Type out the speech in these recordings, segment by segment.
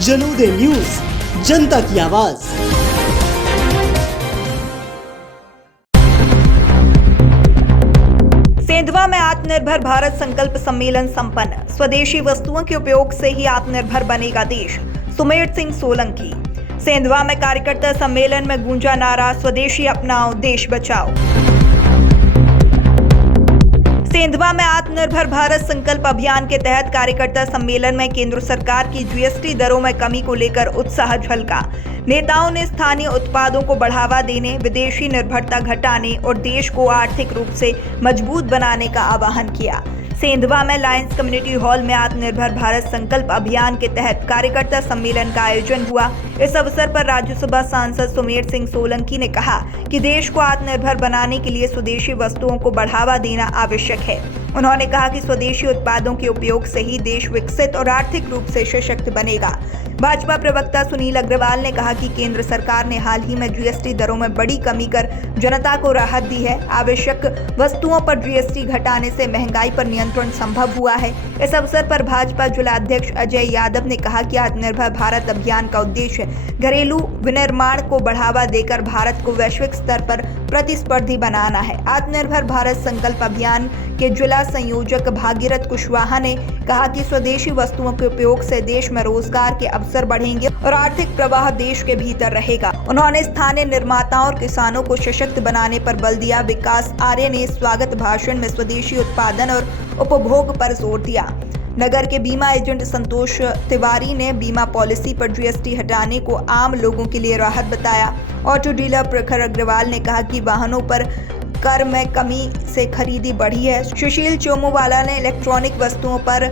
जनोदय news, जनता की आवाज। सेंधवा में आत्मनिर्भर भारत संकल्प सम्मेलन संपन्न। स्वदेशी वस्तुओं के उपयोग से ही आत्मनिर्भर बनेगा देश। सुमेर सिंह सोलंकी। सेंधवा में कार्यकर्ता सम्मेलन में गूंजा नारा, स्वदेशी अपनाओ, देश बचाओ। सेंधवा में आत्मनिर्भर भारत संकल्प अभियान के तहत कार्यकर्ता सम्मेलन में केंद्र सरकार की जीएसटी दरों में कमी को लेकर उत्साह झलका। नेताओं ने स्थानीय उत्पादों को बढ़ावा देने, विदेशी निर्भरता घटाने और देश को आर्थिक रूप से मजबूत बनाने का आह्वान किया। सेंधवा में लायंस कम्युनिटी हॉल में आत्मनिर्भर भारत संकल्प अभियान के तहत कार्यकर्ता सम्मेलन का आयोजन हुआ। इस अवसर पर राज्यसभा सांसद सुमेर सिंह सोलंकी ने कहा कि देश को आत्मनिर्भर बनाने के लिए स्वदेशी वस्तुओं को बढ़ावा देना आवश्यक है। उन्होंने कहा कि स्वदेशी उत्पादों के उपयोग से ही देश विकसित और आर्थिक रूप से सशक्त बनेगा। भाजपा प्रवक्ता सुनील अग्रवाल ने कहा कि केंद्र सरकार ने हाल ही में जीएसटी दरों में बड़ी कमी कर जनता को राहत दी है। आवश्यक वस्तुओं पर जीएसटी घटाने से महंगाई पर नियंत्रण संभव हुआ है। इस अवसर पर भाजपा जिला अध्यक्ष अजय यादव ने कहा कि आत्मनिर्भर भारत अभियान का उद्देश्य घरेलू विनिर्माण को बढ़ावा देकर भारत को वैश्विक स्तर पर प्रतिस्पर्धी बनाना है। आत्मनिर्भर भारत संकल्प अभियान के जिला संयोजक भागीरथ कुशवाहा ने कहा कि स्वदेशी वस्तुओं के उपयोग से देश में रोजगार के अवसर बढ़ेंगे और आर्थिक प्रवाह देश के भीतर रहेगा। उन्होंने स्थानीय निर्माताओं और किसानों को सशक्त बनाने पर बल दिया। विकास आर्य ने स्वागत भाषण में स्वदेशी उत्पादन और उपभोग पर जोर दिया। नगर के बीमा एजेंट संतोष तिवारी ने बीमा पॉलिसी पर जीएसटी हटाने को आम लोगों के लिए राहत बताया। ऑटो डीलर प्रखर अग्रवाल ने कहा कि वाहनों पर कर में कमी से खरीदी बढ़ी है। सुशील चोमोवाला ने इलेक्ट्रॉनिक वस्तुओं पर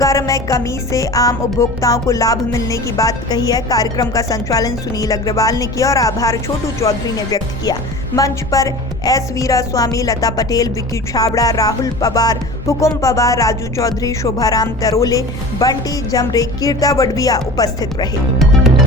कर में कमी से आम उपभोक्ताओं को लाभ मिलने की बात कही है। कार्यक्रम का संचालन सुनील अग्रवाल ने किया और आभार छोटू चौधरी ने व्यक्त किया। मंच पर एस वीरा स्वामी, लता पटेल, विक्की छाबड़ा, राहुल पवार, हुकुम पवार, राजू चौधरी, शोभाराम तरोले, बंटी जमरे, कीर्ता वडबिया उपस्थित रहे।